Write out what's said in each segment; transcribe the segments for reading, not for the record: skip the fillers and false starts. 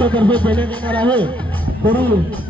तर्फे देण्यात येणार आहे. तरी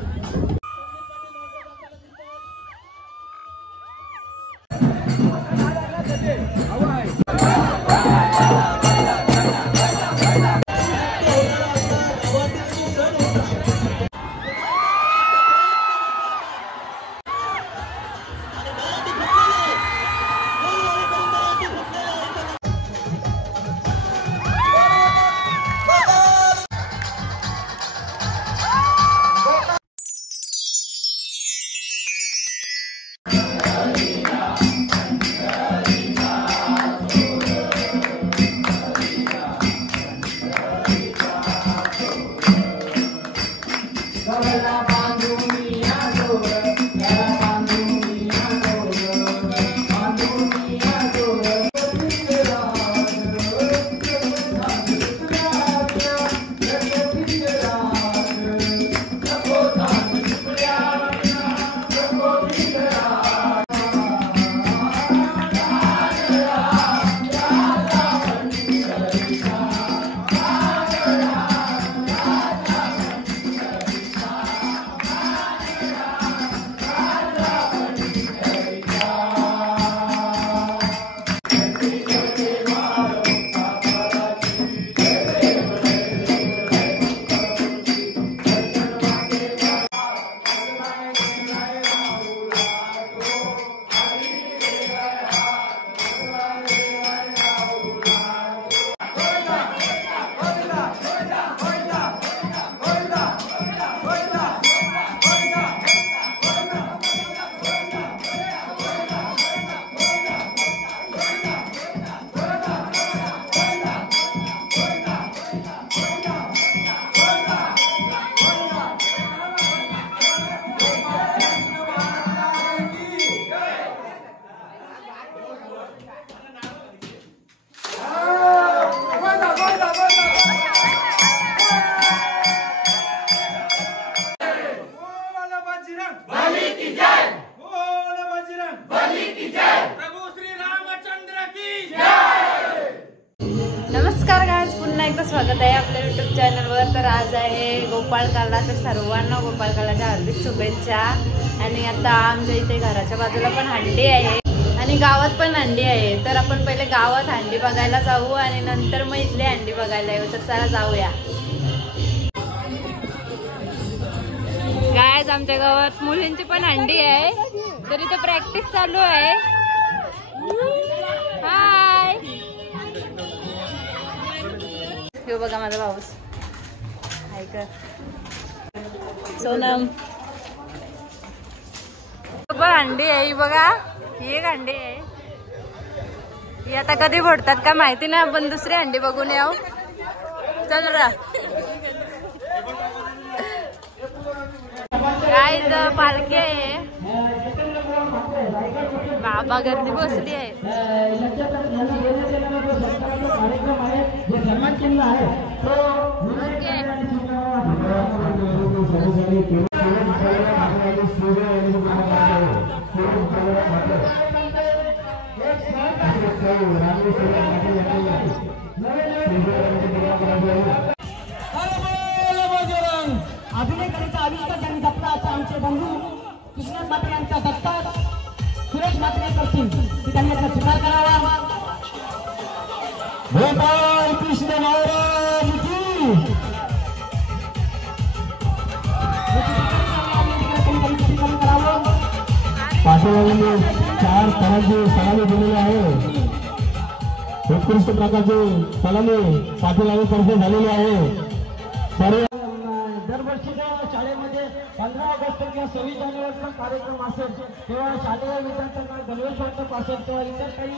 नमस्कार गाइस, पुन्हा एकदा स्वागत आहे आपल्या YouTube चॅनलवर। तर आज आहे गोपाळकाला, तर सर्वांना गोपाळकालाच्या हार्दिक शुभेच्छा। आणि आता आमच्या इथे घराच्या बाजूला पण हंडी आहे आणि गावात पण हंडी आहे। तर आपण पहिले गावात हंडी बघायला जाऊ आणि नंतर मग इथली हंडी बघायला येऊ। तर चला जाऊया। गाइस, आमच्या गावात मुलींची पण हंडी आहे, तर इथे प्रॅक्टिस चालू आहे। हाय, हे बघा माझा भाऊस हाय कर सोनम। हंडी आहे बघा, ही एक हंडी आहे। ही आता कधी फोडतात का माहिती नाही, आपण दुसरी हंडी बघून येऊ। चल रा काय पालखी आहे, बाबा गर्दी बसली आहे। अभिनेत्रीचा आविष्कार त्यांनी जपला असा आमचे बंधू कृष्ण मात्रे यांचा सत्कार सुरेश मात्रे करतील की त्यांनी याचा स्वीकार करावा। गोपाळ कृष्ण महाराज की पाठीमागे 4 तरांची सलामी दिलेली आहे। उत्कृष्ट प्रकारची सलामी पाठीमागे तर्फे झालेली आहे। सर्व दरवर्षीच्या शाळेमध्ये 15 ऑगस्ट किंवा 26 जानेवारीचा कार्यक्रम असेल तेव्हा शालेय विद्यार्थ्यांना गणवेश वाटप असेल किंवा इतर काही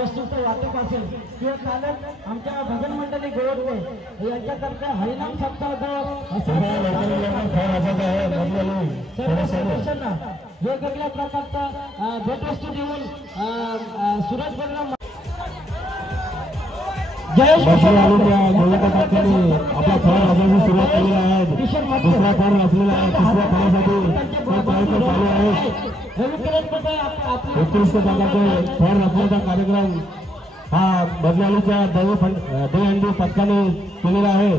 वस्तूंचं वाटप असेल किंवा चालत आमच्या भजन मंडळी गोवडवे यांच्यातर्फे हरिनाम सप्ताह सदस्यांना वेगवेगळ्या प्रकारचा भेटवस्तू देऊन सुरेश बलराम आपल्या फळ वाजवण्याची सुरुवात केली आहे। दुसरा फळ वाचलेला आहे, तिसऱ्या फळासाठी चालू आहे। उत्कृष्ट प्रकारचे फळ रचण्याचा कार्यक्रम हा बदलालीच्या दहीहंडी पथकाने केलेला आहे।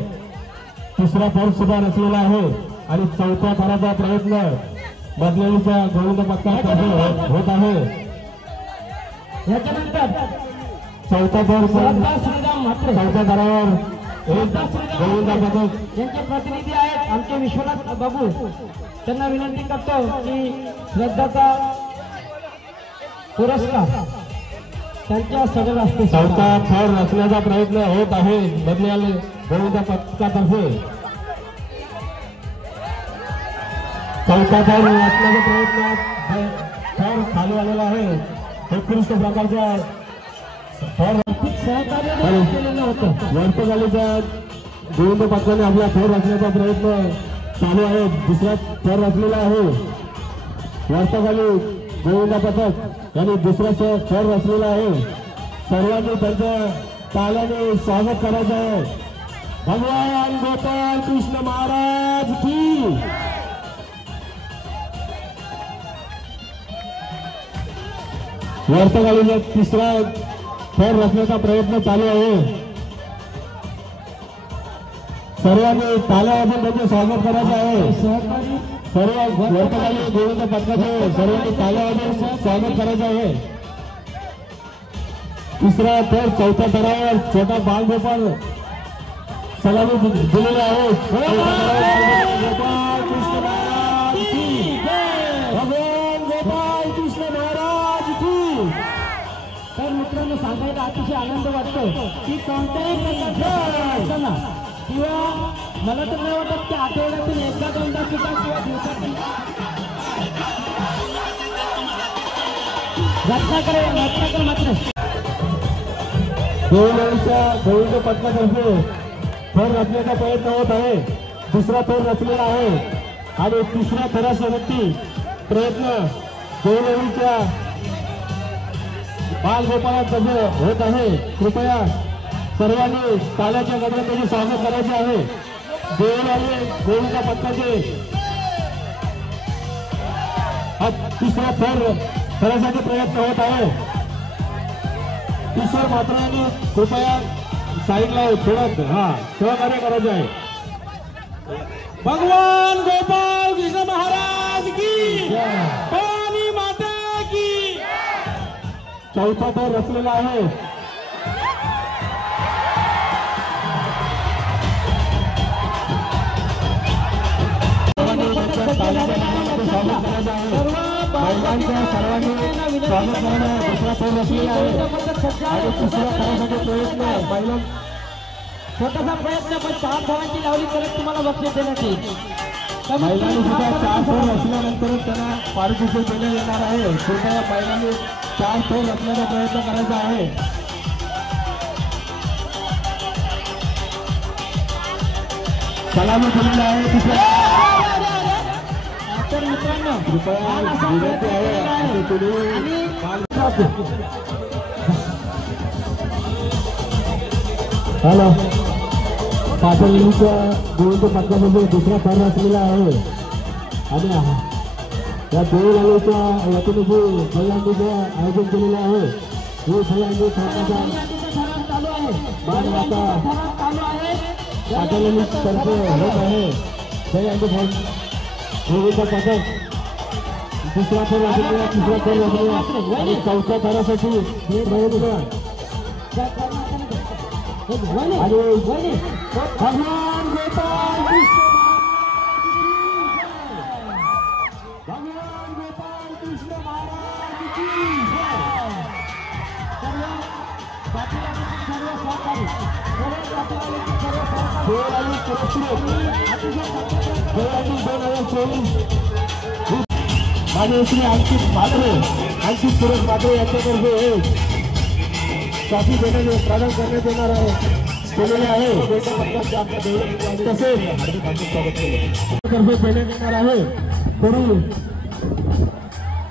तिसरा फौज सुद्धा रचलेला आहे आणि चौथ्या थराचा प्रयत्न बदलेलीच्या गोविंद पथकात होत आहे. याच्यानंतर चौथा फौज श्रीराम म्हात्रे चौथ्या थरावर गोविंद पथक यांचे प्रतिनिधी आहेत आमचे विश्वनाथ बाबू. त्यांना विनंती करतो की श्रद्धाचा पुरस्कार त्यांच्या सगळ्या असते. चौथा फौज रचण्याचा प्रयत्न होत आहे बदलेले गोविंद पथकातर्फे. चौथा फौज रचण्याचा प्रयत्न फौज खाली आलेला आहे. उत्कृष्ट प्रकारच्या सहकार्य केलेलं होतं. वर्तकालीच्या गोविंद पथकाने आपला फौज रचण्याचा प्रयत्न चालू आहे. दुसरा फौज रचलेला आहे. वर्तकाली गोविंद पथक यांनी दुसरा फौज रचलेला आहे. सर्वांनी त्यांच्या तालाने स्वागत करायचं आहे. भगवान गोपाल कृष्ण महाराज की. वर्तकालीचा तिसरा फौज रचण्याचा प्रयत्न चालू आहे. सर्वांनी ताल्या वाजून त्यांचे स्वागत करायचं आहे. सहकारी सर्व वर्तकाली गोविंद पथकाचे सर्वांनी ताल्या वाजून स्वागत करायचं आहे. तिसरा फौज चौथ्या थरावर छोटा बालगोपाल सलामी दिलेला आहे. गोपाल कृष्ण महाराज की. भगवान गोपाल कृष्ण महाराज की. तर मित्रांनो सांगायला अतिशय आनंद वाटतो की कोणत्याही प्रकारच्या किंवा मला तर नाही वाटत की आठवड्यातून एकदा दोनदा सुद्धा किंवा दिवसातून रत्नाकर मात्र गोविंद पथकातर्फे फौज रचण्याचा प्रयत्न होत आहे. दुसरा फौज रचलेला आहे आणि तिसऱ्या थरासाठी प्रयत्न गोविंदच्या बालगोपाळातर्फे होत आहे. कृपया सर्वांनी ताल्याच्या गजरात त्याचे स्वागत करायचे आहे. देवळाले गोविंद पथकाचे हा तिसरा फौज करण्यासाठी प्रयत्न होत आहे. किशोर मात्रांनी कृपया साईडला थोडं सहकार्य करायचं आहे. भगवान गोपाल कृष्ण महाराज की. भवानी माता की. चौथा फौज रचलेला आहे. स्वागत करायचं आहे. महिलांच्या सर्वांनी स्वागत करणं. दुसरा फौज रचलेला आहे आणि तिसऱ्या फौजासाठी प्रयत्न महिला छोटासा प्रयत्न पण 4 फळांची लावली करत तुम्हाला बक्षीस देण्यात येईल. महिलांनी सुद्धा 4 फौज रचल्यानंतर त्यांना पारितोषिक देण्यात येणार आहे. कृपया महिलांनी 4 फौज रचण्याचा प्रयत्न करायचा आहे. सलामी दिलेला आहे. तिसऱ्या तर मित्रांनो कृपया विनंती आहे तुम्ही हॅलो पाटलीच्या गोविंद पथकामध्ये दुसरा फौज रचलेला आहे आणि या दोन आलेच्या वतीने जे महिलांनी आयोजन केलेलं आहे हे महिलांनी चालू आहे. मान आता पाटली तर्फे होत आहे. महिलांचे गोविंद पथक दुसरा फौज रचलेला तिसरा फौज रचलेला आणि चौथ्या थरासाठी प्रयत्न आणि भगवान गोपाल कृष्ण भगवान गोपाल कृष्ण महाराज की माझे श्री अंकित म्हात्रे अंकित सुरेश म्हात्रे यांच्यातर्फे ट्रॉफी देण्याचे प्रदान करण्यात येणार आहे केलेले आहे. तसेच तर्फे देण्यात येणार आहे. तरी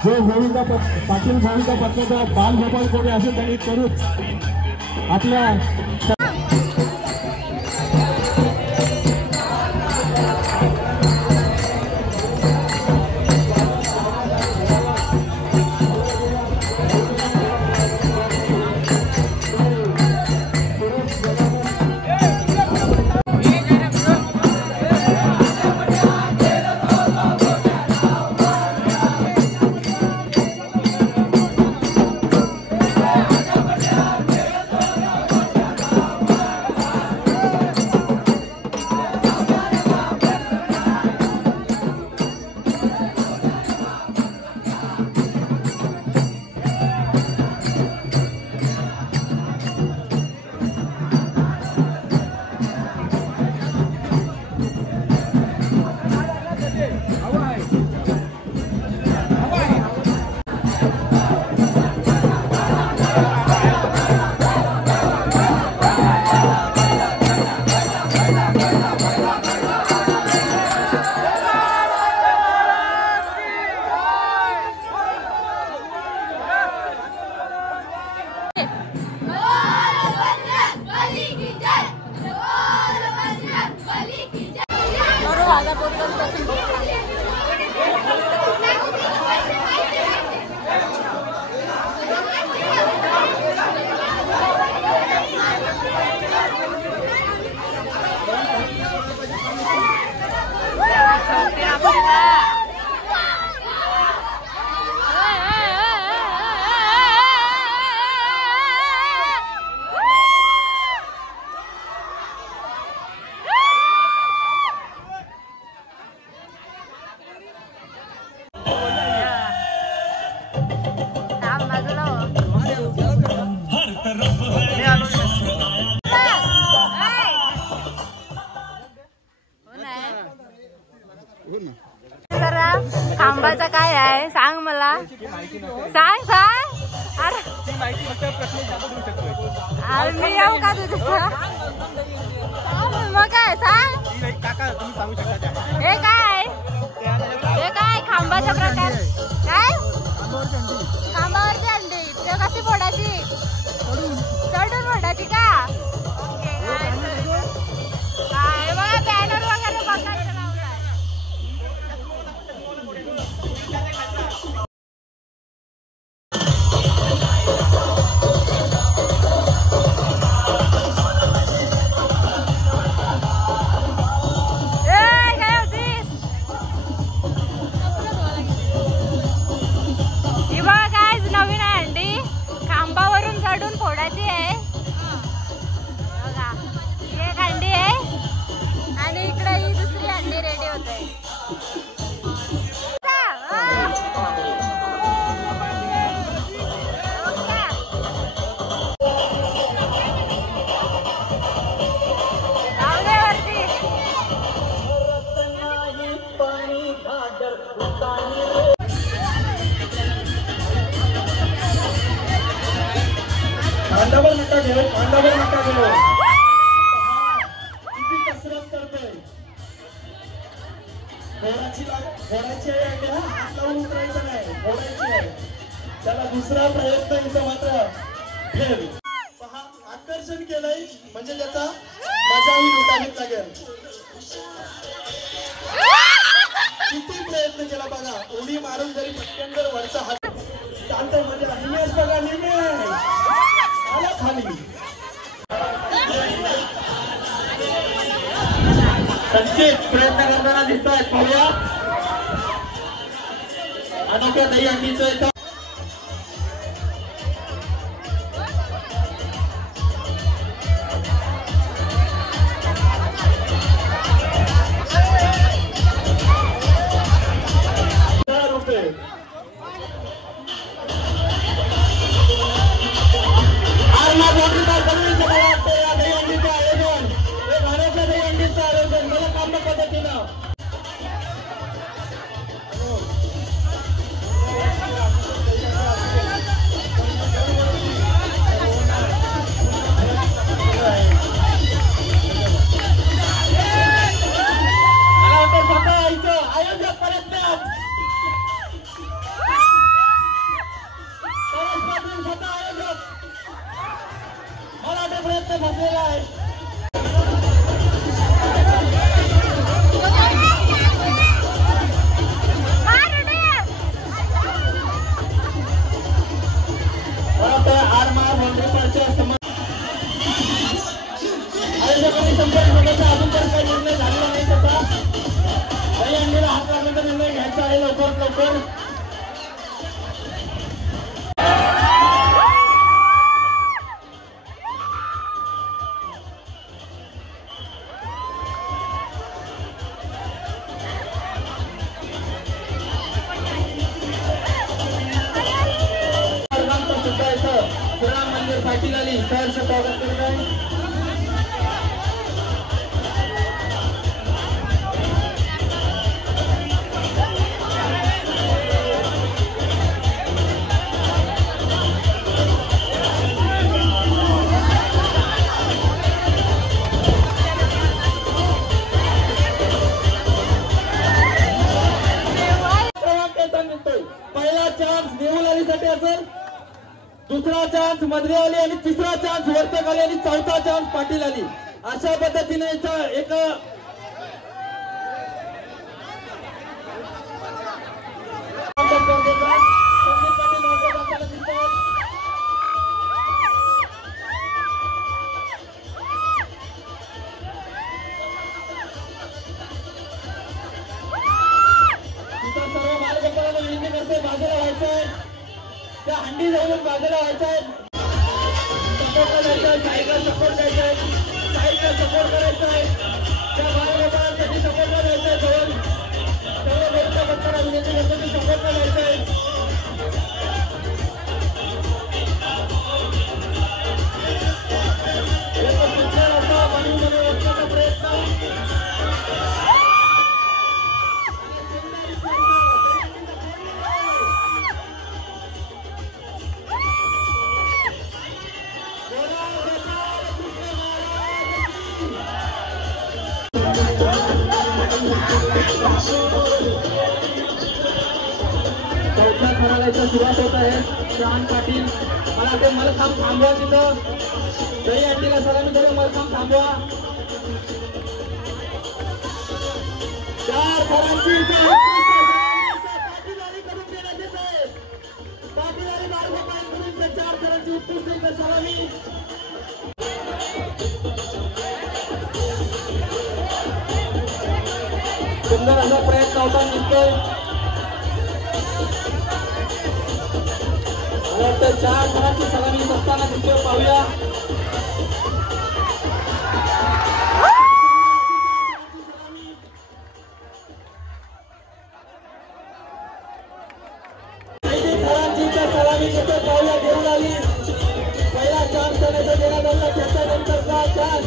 जो गोविंद पाटील गोविंद पथकाचा बालगोपाल कोणी असेल त्यांनी करूच आपल्या जरा खांबाचा काय आहे सांग मला, सांग सांग. अरे मी येऊ का तुझ्या? मग काय सांग. हे काय हे काय खांबाचा प्रकार काय? खांबावरची अंडी ते कशी फोडायची? चढून फोडायची का? काय बघा बॅनर वगैरे बघायचं लावलाय. चढून फोडायची आहे बघा. एक अंडी आहे आणि इकडे ही दुसरी अंडी रेडी होत आहे. पांडावर नका घेऊ, पांडावर नका घेऊ. किती कसरत करतोय. फोडायची आहे अंडी, हात लावून उतरायचं नाही, फोडायची आहे. त्याला दुसरा प्रयत्न इथं मात्र फेल. पहा आकर्षण केलंय म्हणजे त्याचा मजाही लुटावीत लागेल. किती प्रयत्न केला बघा. उडी मारून जरी पटकन जर वरचा हात शांत म्हणजे निमेश बघा, निमेश आला खाली. संचित प्रयत्न करताना दिसत आहेत. पाहूया अनोख्या दही अंडीचं इथं पाटील आली सहर्ष स्वागत करत आहे. पहिला चान्स नेहुलालीसाठी असेल, दुसरा चान्स मधली आली आणि तिसरा चान्स वर्तक आली आणि चौथा चान्स पाटील आली. अशा पद्धतीने एक सर्व बालगोपाळांना विनंती करते बाजूला व्हायचंय, त्या हंडी जाऊन बाजूला व्हायचंय. सपोर्ट करायचंय, साईडला सपोर्ट द्यायचंय, साईडला सपोर्ट करायचंय. त्या बालगोपाळांसाठी सपोर्ट करायचंय. जवळ सर्व गोष्ट करताना विनंती करतो की सपोर्ट करायचंय. चौथ्या थराला सुरुवात होत आहे. शान पाटील मला ते मलखांब थांबवा तिथं दही अंडीला सलामी देऊन मलखांब थांबवा. 4 थरांची पाटीदारी करून देण्यात येत आहे. पाटीदारी बाळगोपाळकडून 4 थरांची उत्कृष्ट सलामी. सुंदर असा प्रयत्न होता निघतोय. मला वाटतं 4 थरांची सलामी असताना दिसतोय. पाहूया सलामी घेतो. पाहूया घेऊन आली. पहिला चान्स करण्याचा देण्यात आला. त्याच्यानंतरचा चान्स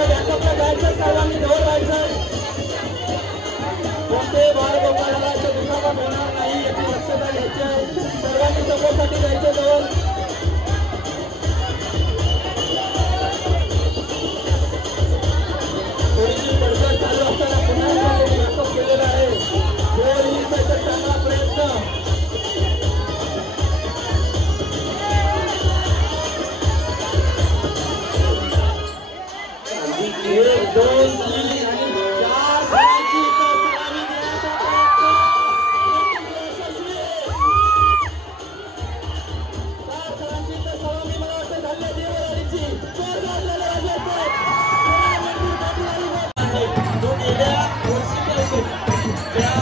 बॅकअपला जायचं. सर्वांनी जवळ राहायचं. कोणते बाळगोपाळाला दुखापत होणार नाही याची दक्षता घ्यायची आहे. सर्वांनी सपोर्टसाठी जायचं जवळ. थोडीशी पडझड चालू असताना पुन्हा बॅकअप केलेला आहे. गोल हिंसाचा चांगला प्रयत्न. 1 2 3 आणि 4 थरांची सलामी देण्याचा प्रयत्न यशस्वी आहे. 4 थरांची सलामी मला वाटतं झाली देवरालीची. जोरदार लढाई होते. तो गेल्या वर्षीपासून त्या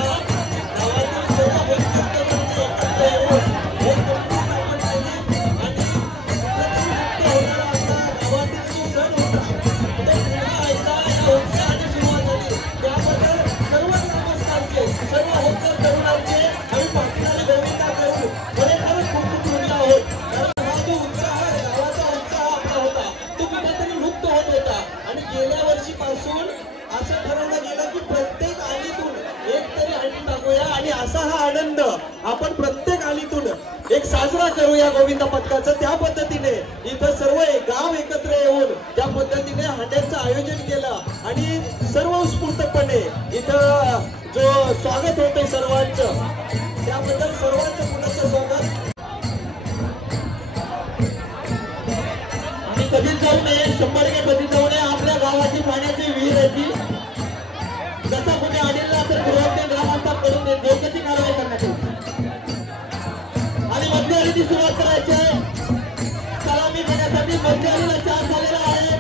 गावातील सर्व वैशिष्ट्यांनी एकत्र येऊन एक कमिटी स्थापन केली आणि होणारा असा गावातील जो सण होता तो पुन्हा एकदा या उत्साहाने सुरुवात झाली. त्याबद्दल सर्व ग्रामस्थांचे सर्व होकर तरुणांचे आम्ही पाटील गोविंदा करू खरेखरच खूप खूप ऋणी आहोत. कारण हा जो उत्साह आहे गावाचा उत्साह आपला होता तो कुठेतरी लुप्त होत होता आणि गेल्या वर्षीपासून असं ठरवलं गेलं की प्रत्येक आलीतून एक तरी आली टाकूया आणि असा हा आनंद आपण प्रत्येक आलीतून एक साजरा करूया गोविंदा पथकाचं. त्या पद्धतीने इथं सर्व गाव एकत्र येऊन त्या पद्धतीने हांड्यांचं आयोजन केलं आणि सर्व उत्स्फूर्तपणे इथं जो स्वागत होतंय सर्वांचं त्याबद्दल सर्वांचं पुन्हा स्वागत. आणि कधीच जाऊ नये, 100% कधीच जाऊ नये. आपल्या गावाची पाण्याची विहीर आहे ती. जसा कुठे अडीला तर गृहस्थ ग्रामस्थांकडून योग्य कारवाई करण्यात येईल. आणि मध्यआलीची सुरुवात करायची आहे. सलामी घेण्यासाठी मध्यआलीला 4 झालेला आहे.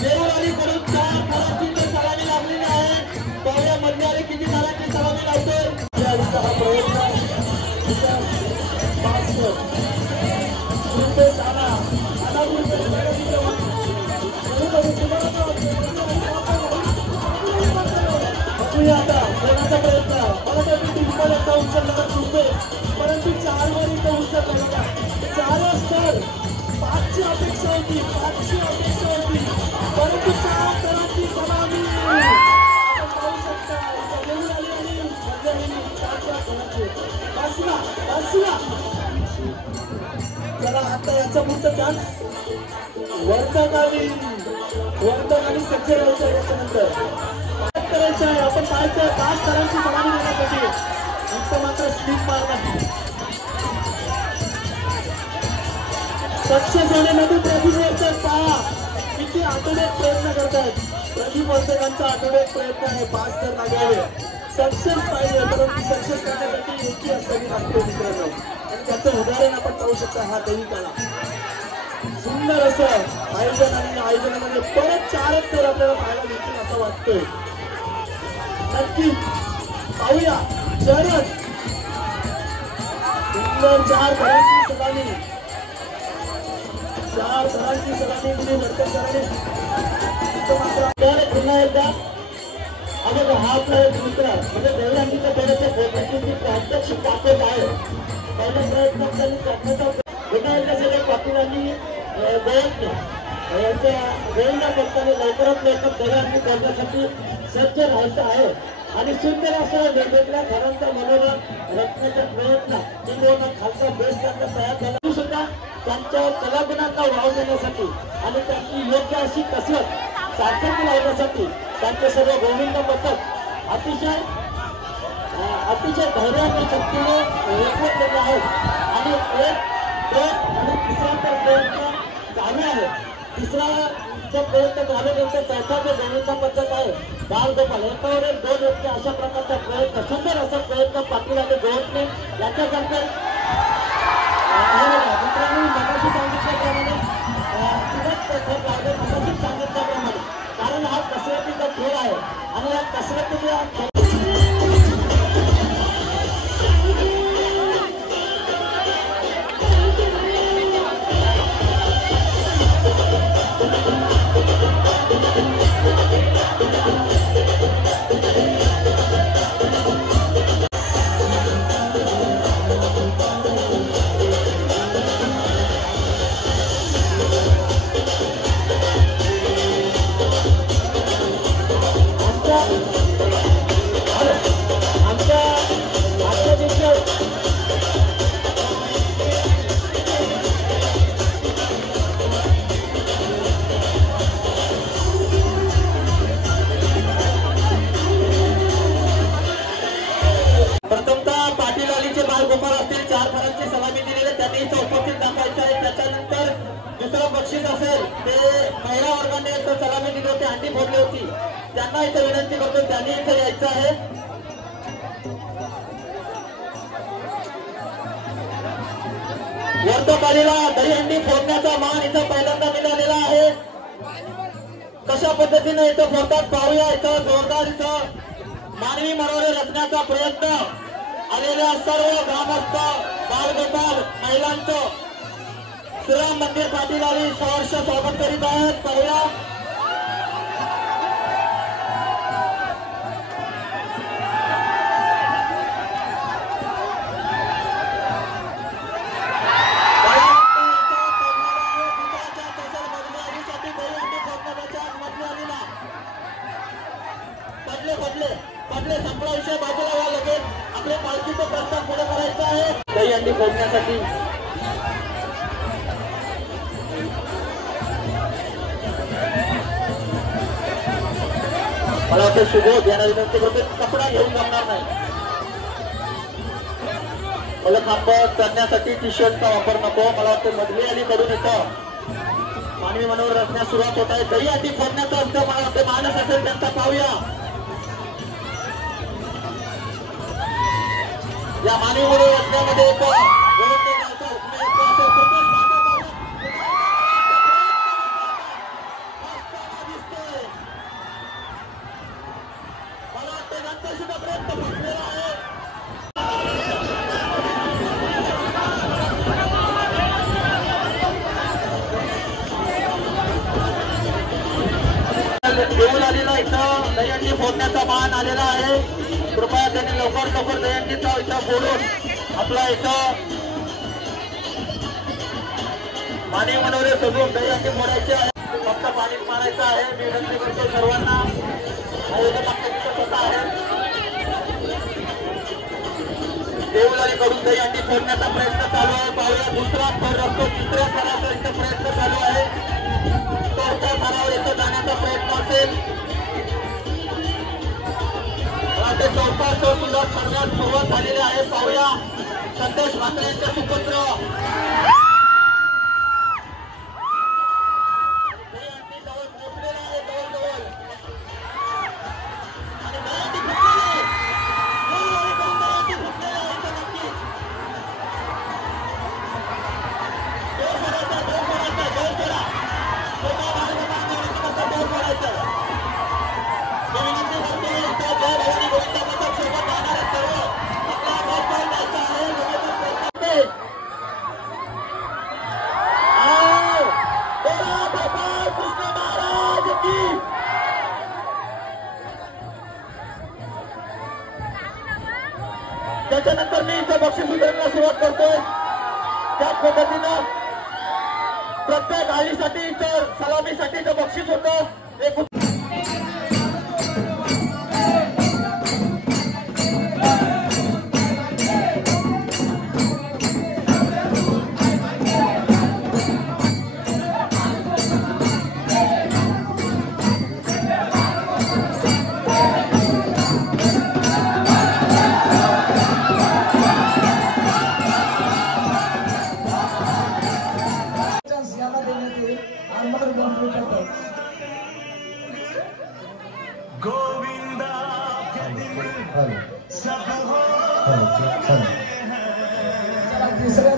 देऊळवालीकडून 4 थरांची सलामी लागलेली आहे. पाहूया मध्यआली किती थरांची सलामी लावतोय. हा प्रयत्न आता कोणाचा प्रयत्न मला तर टिंपलचा उचलला चुकतोय परंतु 4 वर इथं उचलला बघा. 4 तर 5ची अपेक्षा होती. 5ची अपेक्षा होती परंतु 4 थरांची सलामी पाहू शकता. देऊन आली आणि मध्यआली 4 थरांची असला. चला आता याचा पुढचा चान्स वर्तकाली सज्ज राहायचं. याच्यानंतर करायचं आहे आपण पाहायचं 5 थरांची सलामी देण्यासाठी इथं मात्र स्लिप मारणार. सक्सेस होण्यामध्ये प्रदीप वर्तक पहा किती आठवड्यात प्रयत्न करतात. प्रदीप वर्तकांचा आठवड्यात प्रयत्न आहे 5 थर लागावे. सक्सेस पाहिजे परंतु सक्सेस करण्यासाठी एकी असावी लागते मित्रांनो. आणि त्याचं उदाहरण आपण पाहू शकता. हा दही काळा सुंदर असं आयोजन आणि आयोजनामध्ये परत 4 थर आपल्याला पाहायला मिळतील असं वाटतंय. नक्की पाहूया. शरद सुंदर 4 थरांची सलामी. 4 थरांची सलामी मुली वर्तकरांनी पुन्हा एकदा अगं हा आपला एक मित्र म्हणजे देवरांनीच्या देण्याच्या फोटोची प्रत्यक्ष ताकद आहे. पहिला प्रयत्न त्यांनी करण्याचा पुन्हा एकदा सगळ्या पाटीलांनी यांच्या गोविंदा पथकाने लवकरात लवकर देवरांनी करण्यासाठी सज्ज राहायचं आहे. आणि सुंदर असं वेगवेगळ्या घरांचा मनोरम रचण्याचा प्रयत्न किंवा खालचा बेस त्यांना तयार झाला सुद्धा त्यांच्या कलागुणांना वाव देण्यासाठी आणि त्यांची योग्य अशी कसरत सार्थकी लावण्यासाठी त्यांचे सर्व गोविंद पथक अतिशय धैर्याने शक्तीने एकवटलेले आहेत आणि तिसरा तर प्रयत्न चालू आहे. तिसरा जो प्रयत्न चालू नंतर चौथा जो गोविंद पथक आहे बालगोपाल एकावर एक 2 व्यक्ती अशा प्रकारचा प्रयत्न सुंदर असा प्रयत्न पाटील आणि गोवटने याच्यासारखे मित्रांनी मगाशी सांगितल्याप्रमाणे सांगितल्याप्रमाणे कारण हा कसरतीचा खेळ आहे आणि या कसरतीच्या बक्षीस असेल ते महिला वर्गाने एक सलामी दिली होती, अंडी फोडली होती. त्यांना इथे विनंती करतो त्यांनी इथे यायचं आहे. वर्तकालीला दहीहंडी फोडण्याचा मान इथं पहिल्यांदा मिळालेला आहे. कशा पद्धतीने इथं फोडतात पाहूया. इथं जोरदार इथं मानवी मनोरे रचण्याचा प्रयत्न आलेल्या सर्व ग्रामस्थ बालगोपाल महिलांचं श्रीराम मंदिर पाटील आणि सहर्ष स्वागत करीत आहेत. पाहूया पडले संपला विषय बाजूला व्हायला लगेच आपल्या पालखीचा प्रस्ताव पुढे करायचा आहे. दहीहंडी फोडण्यासाठी मला वाटतं सुबोध यांना विनंती करतो कपडा घेऊन जमणार नाही. मला खांब करण्यासाठी टी शर्टचा वापर नको. मला वाटतं मधली अलीकडून येतं मानवी मनोर रचण्यास सुरुवात होत आहे. दहीहंडी फोडण्याचा अर्थ मला वाटतं माणूस असेल त्यांचा पाहूया. या मानवी मनोर रचण्यामध्ये एक देऊलालीला इथं दहीहंडी फोडण्याचा मान आलेला आहे. कृपया त्यांनी लवकर दहीहंडीचा इथं फोडून आपला इथं पाणी मनोरे सजून दहीहंडी फोडायची आहे. फक्त पाणी मारायचं आहे. मी विनंती करतो सर्वांना आहे. देऊलालीकडून दहीहंडी फोडण्याचा प्रयत्न चालू आहे. पाहूया दुसरा थर रस्तो तिसऱ्या थराचा इथं प्रयत्न चालू आहे. चौथ्या थरावर इथं जाण्याचा प्रयत्न असेल. चौथा शो सुद्धा ठरण्यास सुरुवात झालेली आहे. पाहूया संदेश म्हात्रे यांचे सुपुत्र त्याच्यानंतर मी इथं बक्षीस वितरणाला सुरुवात करतोय. त्याच पद्धतीनं प्रत्येक आळीसाठी इथं सलामीसाठी इथं बक्षीस होतं.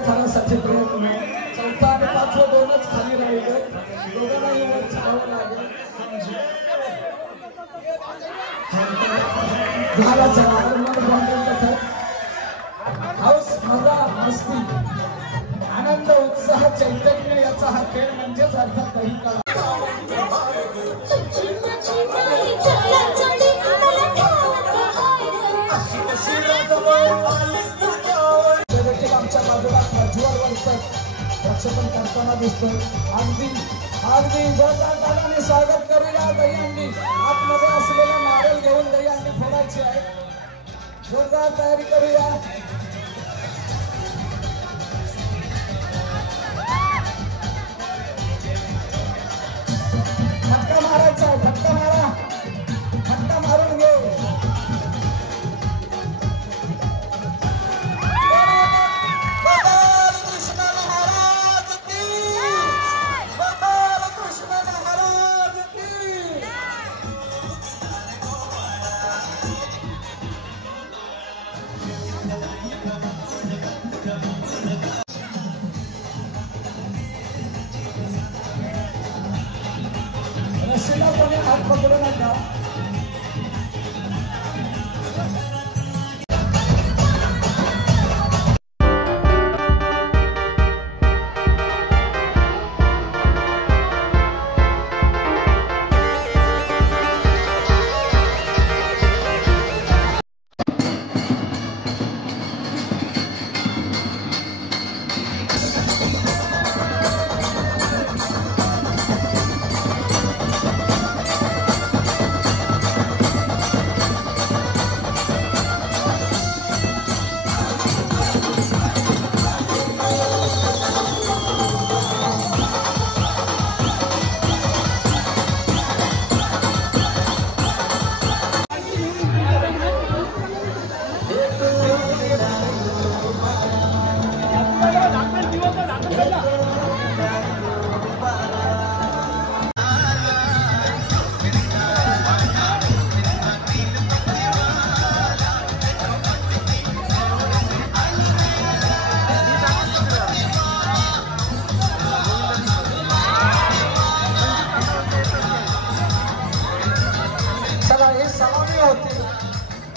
थरासाठी प्रयत्न चौथा आणि पाचवं दोनच खाली राहिले दोघांनाही वर चढावं लागेल झाला हाऊस मजा मस्ती आनंद उत्साह चैतन्य याचा हा खेळ म्हणजेच अर्थात दही कला आमच्या बाजूला प्रज्वल वर्षक प्रक्षेपण करताना दिसतोय अगदी जोरदार तालाने स्वागत करूया दहीहंडी आतमध्ये असलेला नारळ घेऊन दहीहंडी फोडायची आहे जोरदार तयारी करूया फटका मारायचा आहे फटका मारा फटका मारून घे रशिलापणे हात पकडू नका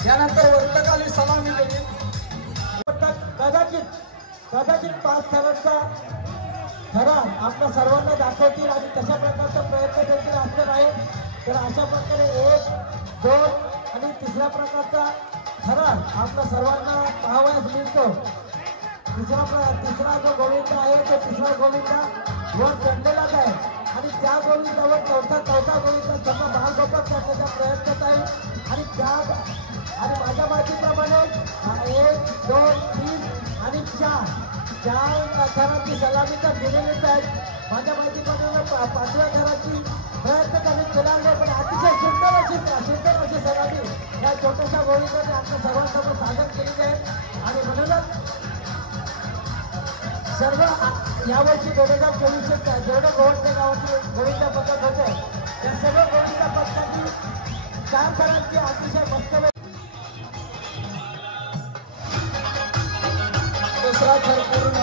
यानंतर वर्तकाली सलामी देईल कदाचित 5 थरांचा थरा आपल्या सर्वांना दाखवतील आणि तशा प्रकारचा प्रयत्न देखील असणार आहे तर अशा प्रकारे 1, 2 आणि तिसऱ्या प्रकारचा थरा आपल्या सर्वांना पाहावयास मिळतो तिसरा जो गोविंद आहे तो तिसरा गोविंदा वर चढलेलाच आहे आणि त्या गोविंदावर चौथा गोविंदा त्यांना बालगोपाळ करण्याचा प्रयत्न आहे आणि माझ्या माहितीप्रमाणे 1, 2, 3 आणि 4 थरांची सलामी तर दिलेलीच आहेत माझ्या माहितीप्रमाणे 5व्या थराची प्रयत्न त्यांनी केला आहे पण अतिशय सुंदर अशी सलामी या छोट्याशा गोविंदाने आपल्या सर्वांसमोर सादर केलेली आहे आणि म्हणूनच सर्व यावर्षी 2024 जेवढ्या गोवंडे गावाची गोविंदा पथक होते या सर्व गोविंदा पथकाची 4 थरांची अतिशय मस्त दुसरा थर पूर्ण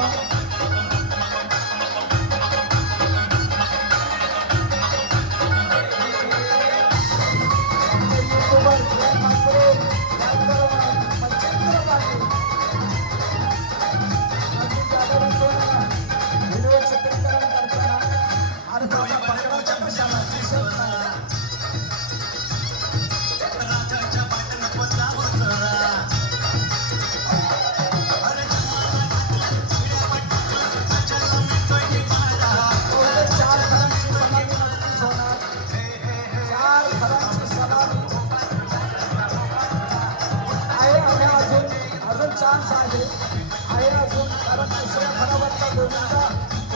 चान्स आहे अजून कारण दुसऱ्या थरावरचा गोविंदा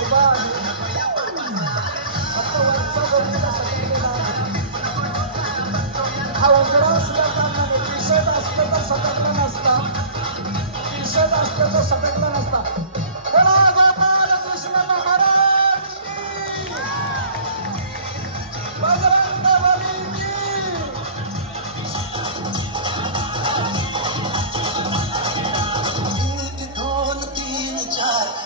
उभा आहे फक्त वरचा गोविंदा सटकलेला हा उघडा असल्या कारणाने टी-शर्ट असतं तर सटकला नसता टी-शर्ट असतं तर सटकला नसता कृष्ण महाराज बजरंग बली 1, 2, 3, 4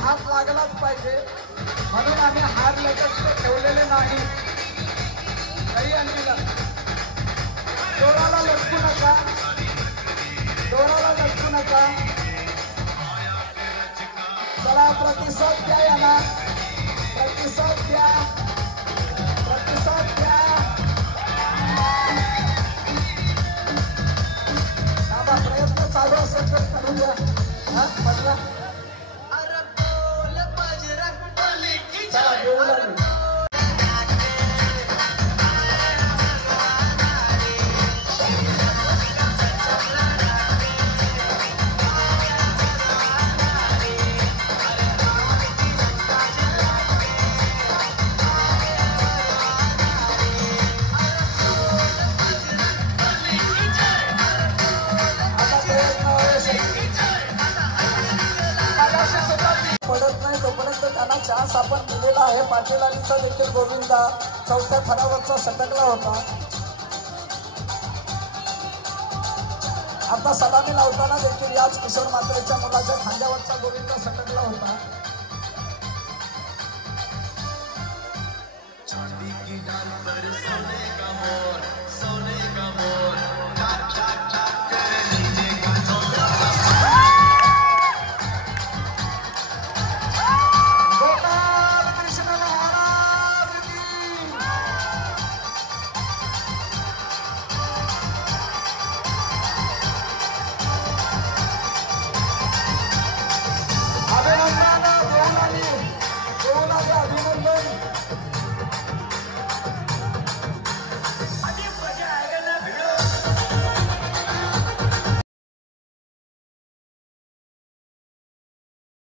हात लागलाच पाहिजे म्हणून आम्ही हार लगत ठेवलेले नाही. काही आणलेला दोराला लटकू नका, दोराला लटकू नका. चला प्रतिसाद द्या, याला प्रतिसाद द्या, प्रतिसाद द्या. प्रयत्न चालू असेल तर करून द्या. हा म्हटलं पडत नाही तोपर्यंत त्यांना चान्स आपण दिलेला आहे. पाटील अलीचा देखील गोविंदा चौथ्या थरावरचा सटकला होता. आता सलामी लावताना देखील याच किशोर मात्रेच्या मुलाच्या खांद्यावरचा गोविंदा सटकला होता.